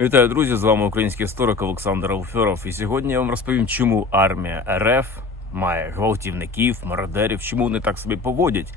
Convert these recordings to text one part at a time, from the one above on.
Вітаю, друзі! З вами український історик Олександр Алферов. І сьогодні я вам розповім, чому армія РФ має гвалтівників, мародерів, чому вони так собі поводять.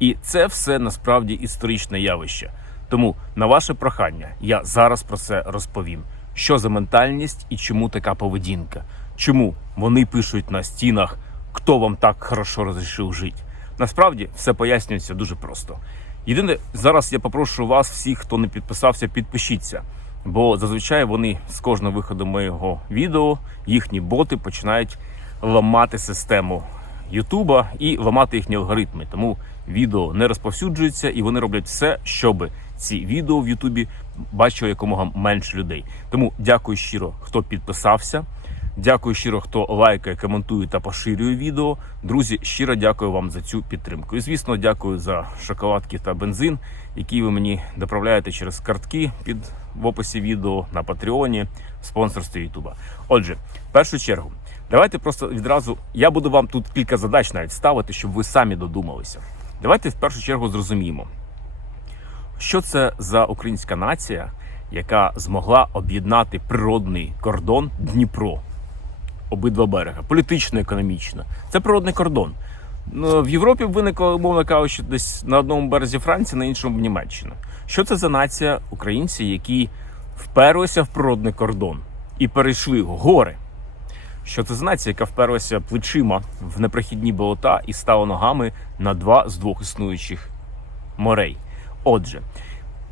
І це все насправді історичне явище. Тому на ваше прохання я зараз про це розповім. Що за ментальність і чому така поведінка? Чому вони пишуть на стінах, хто вам так хорошо розрішив жити? Насправді все пояснюється дуже просто. Єдине, зараз я попрошу вас, всіх, хто не підписався, підпишіться. Бо зазвичай вони з кожного виходу моєго відео, їхні боти починають ламати систему Ютуба і ламати їхні алгоритми. Тому відео не розповсюджується, і вони роблять все, щоб ці відео в Ютубі бачили якомога менше людей. Тому дякую щиро, хто підписався. Дякую щиро, хто лайкає, коментує та поширює відео. Друзі, щиро дякую вам за цю підтримку. І звісно, дякую за шоколадки та бензин, які ви мені доправляєте через картки під в описі відео на Патреоні в спонсорстві Ютуба. Отже, в першу чергу, давайте просто відразу я буду вам тут кілька задач навіть ставити, щоб ви самі додумалися. Давайте в першу чергу зрозуміємо, що це за українська нація, яка змогла об'єднати природний кордон Дніпро обидва берега, політично, економічно. Це природний кордон. Ну, В Європі виникла, умовно кажучи, десь на одному березі Франції, на іншому Німеччина. Що це за нація українці, які вперлися в природний кордон і перейшли гори? Що це за нація, яка вперлася плечима в непрохідні болота і стала ногами на два з двох існуючих морей? Отже,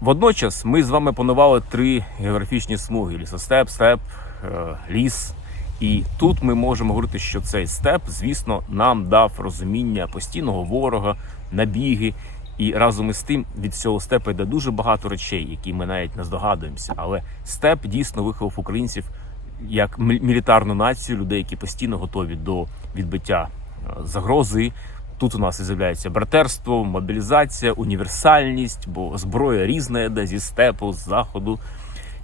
водночас ми з вами панували три географічні смуги: лісостеп, степ, е, ліс. І тут ми можемо говорити, що цей степ, звісно, нам дав розуміння постійного ворога, набіги. І разом із тим від цього степу йде дуже багато речей, які ми навіть не здогадуємося. Але степ дійсно виховав українців як мі- мілітарну націю, людей, які постійно готові до відбиття е, загрози. Тут у нас і з'являється братерство, мобілізація, універсальність, бо зброя різна йде зі степу, з заходу.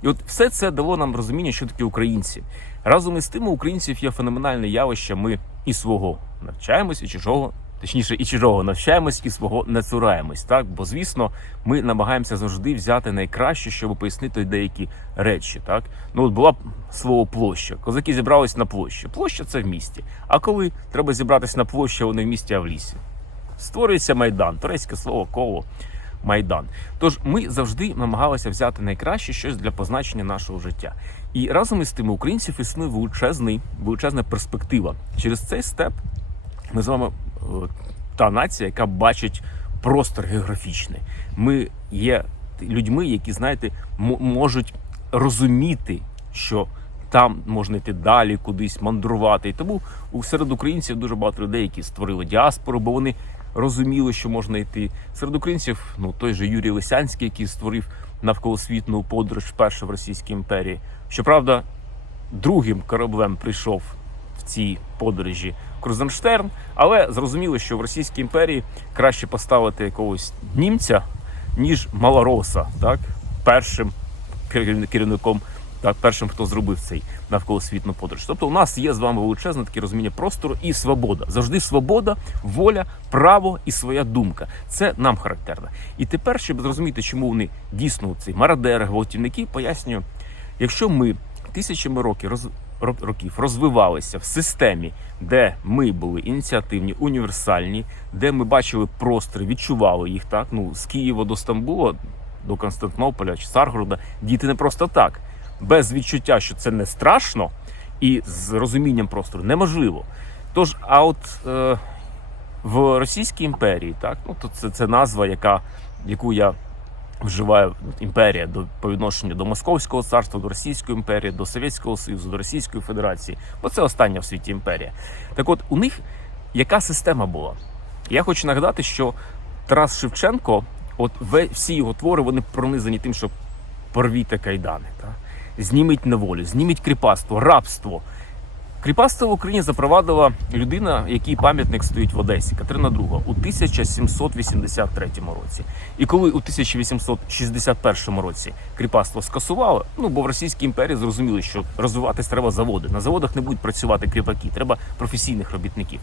І от все це дало нам розуміння, що таке українці. Разом із тим, у українців є феноменальне явище. Ми і свого навчаємось, і чужого, точніше, і чужого навчаємось, і свого не цураємось. Так, бо звісно, ми намагаємося завжди взяти найкраще, щоб пояснити деякі речі. Так, ну от була б слово площа. Козаки зібрались на площі. Площа це в місті. А коли треба зібратися на площі, вони в місті, а в лісі. Створюється майдан, турецьке слово коло. Майдан. Тож ми завжди намагалися взяти найкраще щось для позначення нашого життя. І разом із тим українців існує величезний, величезна перспектива. Через цей степ ми з вами е, та нація, яка бачить простор географічний. Ми є людьми, які, знаєте, можуть розуміти, що там можна йти далі, кудись мандрувати. І тому серед українців дуже багато людей, які створили діаспору, бо вони розуміли, що можна йти. Серед українців, ну той же Юрій Лисянський, який створив навколосвітну подорож вперше в Російській імперії. Щоправда, другим кораблем прийшов в цій подорожі Крузенштерн, але зрозуміло, що в Російській імперії краще поставити якогось німця, ніж малороса, так першим керівником. Так, першим, хто зробив цей навколосвітну подорож. Тобто, у нас є з вами величезне таке розуміння простору і свобода. Завжди свобода, воля, право і своя думка. Це нам характерно. І тепер, щоб зрозуміти, чому вони дійсно ці мародери, гвалтівники, пояснюю, якщо ми тисячами років роз, років розвивалися в системі, де ми були ініціативні, універсальні, де ми бачили простори, відчували їх так. Ну з Києва до Стамбула, до Константинополя чи Саргорода, діти не просто так, без відчуття, що це не страшно, і з розумінням простору неможливо. Тож, а от е, в Російській імперії, так, ну то це, це назва, яка, яку я вживаю імперія до по відношенню до Московського царства, до Російської імперії, до Совєтського Союзу, до Російської Федерації, бо це остання в світі імперія. Так от у них яка система була? Я хочу нагадати, що Тарас Шевченко, от всі його твори, вони пронизані тим, що порвіте кайдани, та? Зніміть неволю, зніміть кріпацтво, рабство. Кріпацтво в Україні запровадила людина, який пам'ятник стоїть в Одесі, Катерина II, у 1783 році. І коли у 1861 році кріпацтво скасували, ну бо в Російській імперії зрозуміли, що розвиватись треба заводи. На заводах не будуть працювати кріпаки, треба професійних робітників.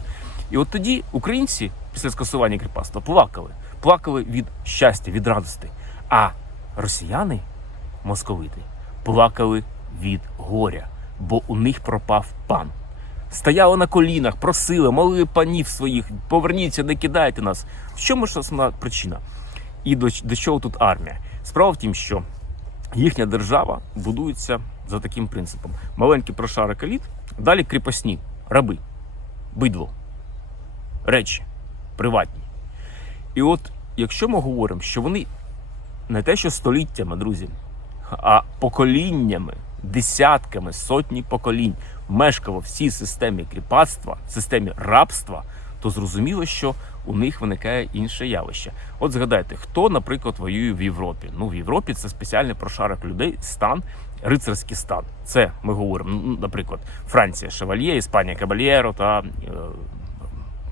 І от тоді українці після скасування кріпацтва плакали, плакали від щастя, від радості. А росіяни, московити, плакали від горя, бо у них пропав пан. Стояли на колінах, просили, молили панів своїх, поверніться, не кидайте нас. В чому ж основна причина? І до, до чого тут армія? Справа в тім, що їхня держава будується за таким принципом: маленький прошарок еліт, далі кріпосні, раби, бидло, речі, приватні. І от якщо ми говоримо, що вони не те, що століттями, друзі, а поколіннями, десятками, сотні поколінь мешкало в цій системі кріпацтва, системі рабства, то зрозуміло, що у них виникає інше явище. От згадайте, хто, наприклад, воює в Європі? Ну, в Європі це спеціальний прошарок людей, стан, рицарський стан. Це ми говоримо, ну, наприклад, Франція, Шевальє, Іспанія, Кабальєро та е,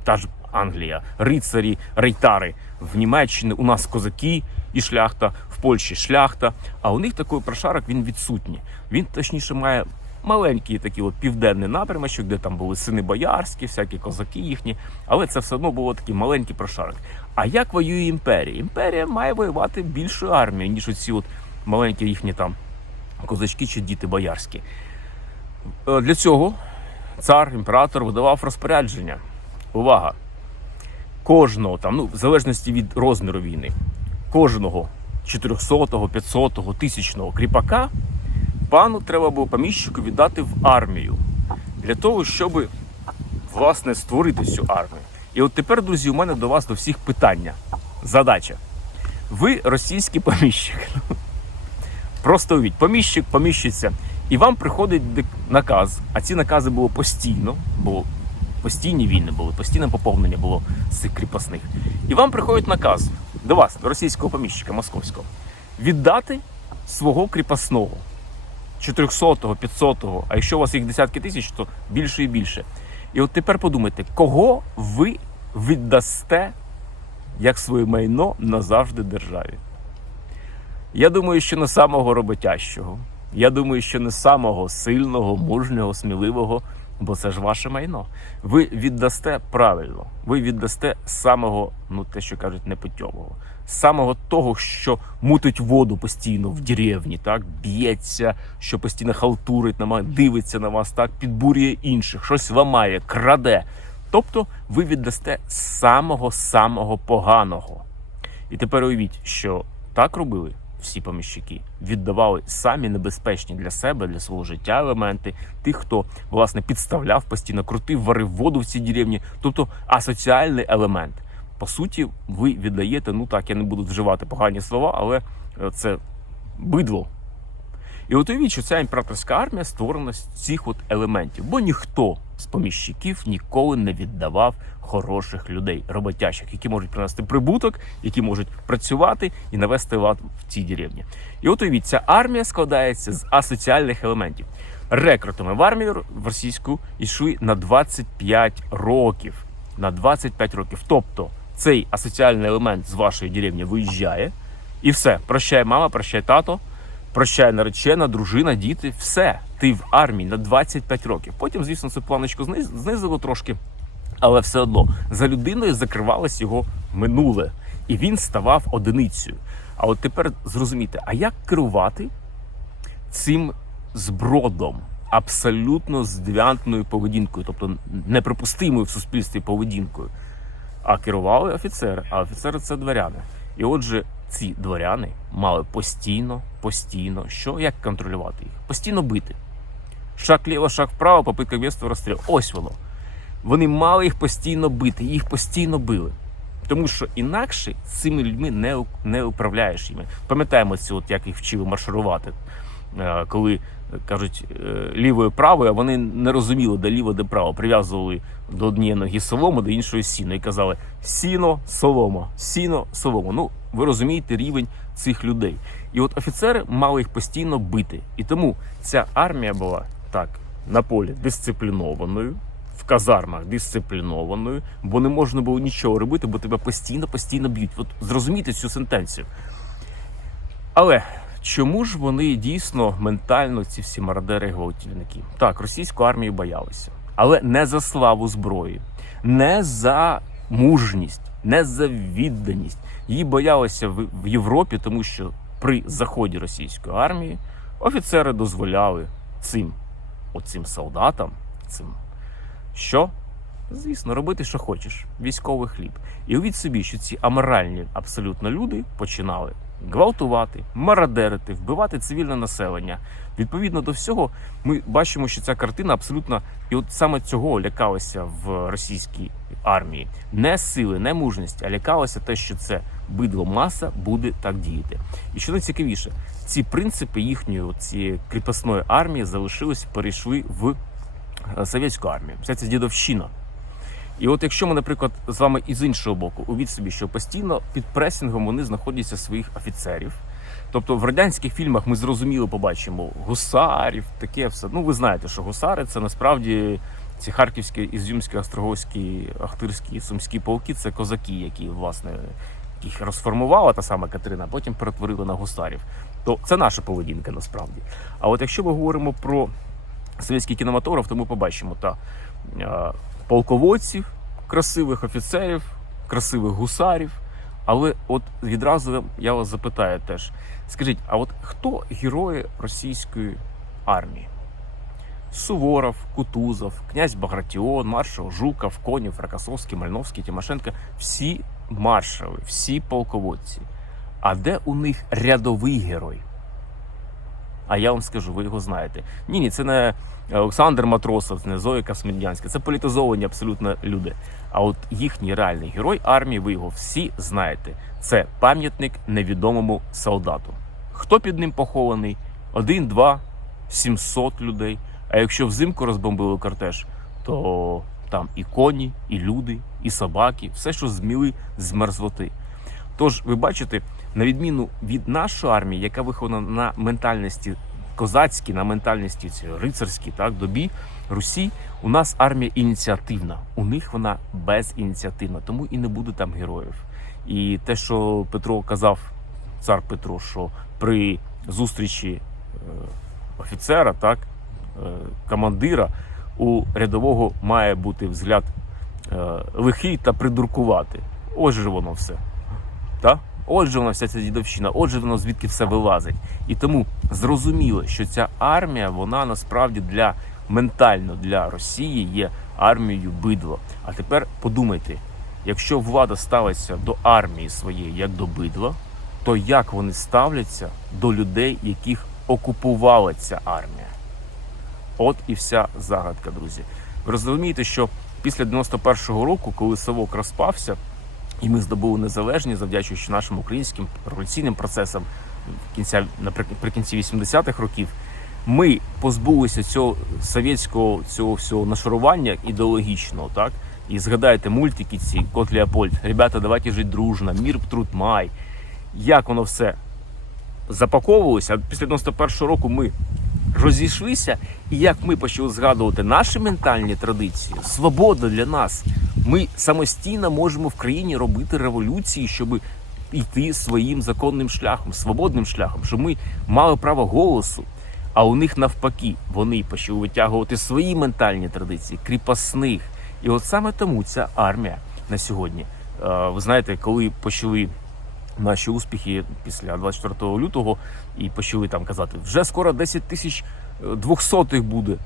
та ж Англія, рицарі, рейтари. В Німеччині у нас козаки і шляхта, Польщі шляхта. А у них такий прошарок він відсутній. Він точніше має маленький такий от південний напрямочок, де там були сини боярські, всякі козаки їхні. Але це все одно було такий маленький прошарок. А як воює імперія? Імперія має воювати більшою армією, ніж оці от маленькі їхні там козачки чи діти боярські. Е, Для цього цар, імператор видавав розпорядження. Увага! Кожного там, ну, в залежності від розміру війни, кожного 400-го, 500-го, 1000-го кріпака пану треба було поміщику віддати в армію для того, щоб власне створити цю армію. І от тепер, друзі, у мене до вас до всіх питання. Задача. Ви російський поміщик. Просто уявіть, поміщик, поміщиться, і вам приходить наказ, а ці накази були постійно, бо постійні війни були, постійне поповнення було з цих кріпосних. І вам приходить наказ до вас, до російського поміщика московського, віддати свого кріпосного 400-го, 500-го, а якщо у вас їх десятки тисяч, то більше і більше. І от тепер подумайте, кого ви віддасте як своє майно назавжди державі? Я думаю, що не самого роботящого. Я думаю, що не самого сильного, мужнього, сміливого, бо це ж ваше майно. Ви віддасте правильно, ви віддасте самого, ну те, що кажуть, непутьового, самого того, що мутить воду постійно в деревні, так б'ється, що постійно халтурить на дивиться на вас, так підбурює інших, щось ламає, краде. Тобто ви віддасте самого самого поганого. І тепер уявіть, що так робили всі поміщики, віддавали самі небезпечні для себе, для свого життя елементи, тих, хто власне підставляв постійно, крутив, варив воду в цій деревні, тобто асоціальний елемент. По суті, ви віддаєте, ну так, я не буду вживати погані слова, але е, це бидло. І от уявіть, ця імператорська армія створена з цих от елементів, бо ніхто з поміщиків ніколи не віддавав хороших людей, роботящих, які можуть принести прибуток, які можуть працювати і навести лад в цій деревні. І от уявіть, ця армія складається з асоціальних елементів. Рекрутами в армію в російську йшли на 25 років. На 25 років. Тобто цей асоціальний елемент з вашої деревні виїжджає, і все, прощай мама, прощай тато. Прощай наречена, дружина, діти, все. Ти в армії на 25 років. Потім, звісно, це планочку знизило трошки, але все одно за людиною закривалось його минуле, і він ставав одиницею. А от тепер зрозумійте, а як керувати цим збродом, абсолютно здвянтною поведінкою, тобто неприпустимою в суспільстві поведінкою? А керували офіцери, а офіцери це дворяни. І отже, ці дворяни мали постійно, постійно, що як контролювати їх? Постійно бити. Шаг ліво, шаг вправо, попитка в'єсту, розстріл. Ось воно. Вони мали їх постійно бити, їх постійно били. Тому що інакше цими людьми не, не управляєш їми. Пам'ятаємо цю, от як їх вчили марширувати, Е, коли кажуть е, лівою правою, а вони не розуміли, де ліво, де право. Прив'язували до однієї ноги солому, до іншої сіно. І казали сіно, солома, сіно, солома. Ну, ви розумієте рівень цих людей. І от офіцери мали їх постійно бити. І тому ця армія була так на полі дисциплінованою. В казармах дисциплінованою, бо не можна було нічого робити, бо тебе постійно, постійно б'ють. От зрозумійте цю сентенцію. Але чому ж вони дійсно ментально, ці всі мародери і гвалтівники? Так, російську армію боялися, але не за славу зброї, не за мужність, не за відданість. Її боялися в, Європі, тому що при заході російської армії офіцери дозволяли цим, оцим солдатам, цим що? Звісно, робити, що хочеш, військовий хліб. І увіть собі, що ці аморальні абсолютно люди починали гвалтувати, мародерити, вбивати цивільне населення. Відповідно до всього, ми бачимо, що ця картина абсолютно, і от саме цього лякалося в російській армії. Не сили, не мужність, а лякалося те, що це бидло маса буде так діяти. І що найцікавіше, ці принципи їхньої цієї кріпосної армії залишились, перейшли в е, совєтську армію. Вся ця дідовщина. І от якщо ми, наприклад, з вами із іншого боку, увіть собі, що постійно під пресінгом вони знаходяться своїх офіцерів. Тобто в радянських фільмах ми зрозуміло побачимо гусарів, таке все. Ну, ви знаєте, що гусари це насправді ці харківські, ізюмські, острогоські, ахтирські, сумські полки це козаки, які власне їх розформувала та сама Катерина, потім перетворили на гусарів. То це наша поведінка насправді. А от якщо ми говоримо про совєтський кінематограф, то ми побачимо та е, полководців, красивих офіцерів, красивих гусарів. Але от відразу я вас запитаю теж: скажіть, а от хто герої російської армії? Суворов, Кутузов, князь Багратіон, маршал Жуков, Конів, Рокоссовський, Мальновський, Тимошенко всі маршали, всі полководці. А де у них рядовий герой? А я вам скажу, ви його знаєте. Ні, ні, це не Олександр Матросов, не Зоя Космедянська, це політизовані абсолютно люди. А от їхній реальний герой армії, ви його всі знаєте. Це пам'ятник невідомому солдату. Хто під ним похований? Один, два, сімсот людей. А якщо взимку розбомбили кортеж, то там і коні, і люди, і собаки, все, що зміли з мерзлоти. Тож, ви бачите, на відміну від нашої армії, яка вихована на ментальності козацькій, на ментальності цій рицарській, так добі Русі, у нас армія ініціативна. У них вона безініціативна, тому і не буде там героїв. І те, що Петро казав, цар Петро, що при зустрічі е, офіцера, так, е, командира, у рядового має бути взгляд е, лихий та придуркувати. Ось же воно все. Та? Отже, вона вся ця дідовщина, отже, воно звідки все вилазить. І тому зрозуміло, що ця армія, вона насправді для ментально для Росії є армією бидло. А тепер подумайте, якщо влада ставиться до армії своєї як до бидла, то як вони ставляться до людей, яких окупувала ця армія? От і вся загадка, друзі. Ви розумієте, що після 91-го року, коли Савок розпався, і ми здобули незалежність, завдячуючи нашим українським революційним процесам кінця наприкінці 80-х років. Ми позбулися цього совєтського цього всього нашарування ідеологічного, так і згадайте мультики ці Кот Леопольд, ребята, давайте жити дружно, мір труд май. Як воно все запаковувалося? Після 91-го року ми розійшлися, і як ми почали згадувати наші ментальні традиції, свобода для нас. Ми самостійно можемо в країні робити революції, щоб йти своїм законним шляхом, свободним шляхом, щоб ми мали право голосу. А у них навпаки вони почали витягувати свої ментальні традиції, кріпосних. І от саме тому ця армія на сьогодні. е, Ви знаєте, коли почали наші успіхи після 24 лютого і почали там казати, вже скоро 10 тисяч е, двохсотих буде.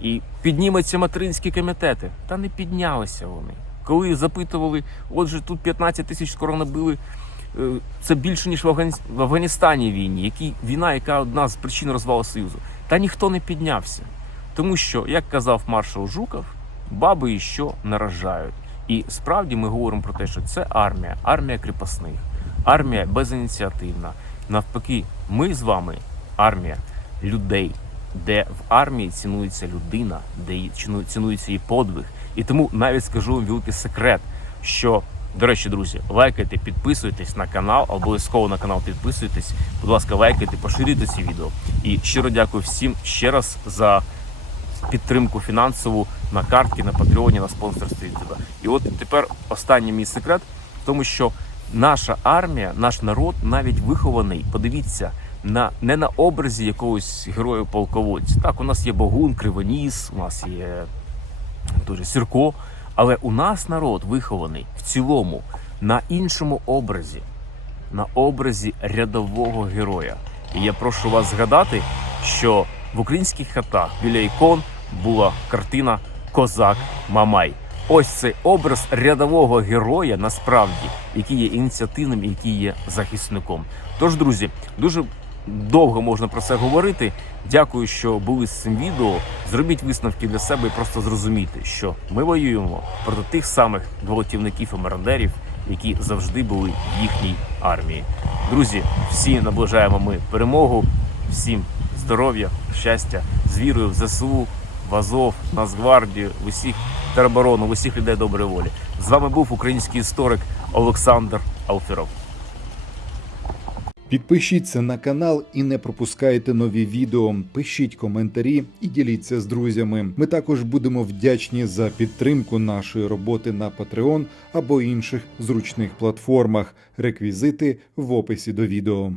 І підніметься материнські комітети. Та не піднялися вони. Коли запитували, отже, тут 15 тисяч скоро набили. е, Це більше ніж в Афгані- в Афганістані війні, які війна, яка одна з причин розвалу Союзу. Та ніхто не піднявся. Тому що, як казав маршал Жуков, баби і що наражають. І справді ми говоримо про те, що це армія, армія кріпосних, армія безініціативна. Навпаки, ми з вами армія людей, де в армії цінується людина, де цінується її подвиг. І тому навіть скажу вам великий секрет, що до речі, друзі, лайкайте, підписуйтесь на канал, обов'язково на канал підписуйтесь. Будь ласка, лайкайте, поширюйте ці відео. І щиро дякую всім ще раз за підтримку фінансову на картки, на патреоні, на спонсорстві. І от тепер останній мій секрет в тому, що наша армія, наш народ навіть вихований. Подивіться на не на образі якогось героя полководця. Так, у нас є Богун, Кривоніс, у нас є дуже Сірко. Але у нас народ вихований в цілому на іншому образі, на образі рядового героя. І я прошу вас згадати, що в українських хатах біля ікон була картина Козак Мамай. Ось цей образ рядового героя, насправді, який є ініціативним і який є захисником. Тож, друзі, дуже довго можна про це говорити. Дякую, що були з цим відео. Зробіть висновки для себе і просто зрозумійте, що ми воюємо проти тих самих гвалтівників і мародерів, які завжди були в їхній армії. Друзі, всі наближаємо ми перемогу, всім здоров'я, щастя, з вірою в ЗСУ, в Азов, Нацгвардію, в усіх тероборону, в усіх людей доброї волі. З вами був український історик Олександр Алферов. Підпишіться на канал і не пропускайте нові відео. Пишіть коментарі і діліться з друзями. Ми також будемо вдячні за підтримку нашої роботи на Patreon або інших зручних платформах. Реквізити в описі до відео.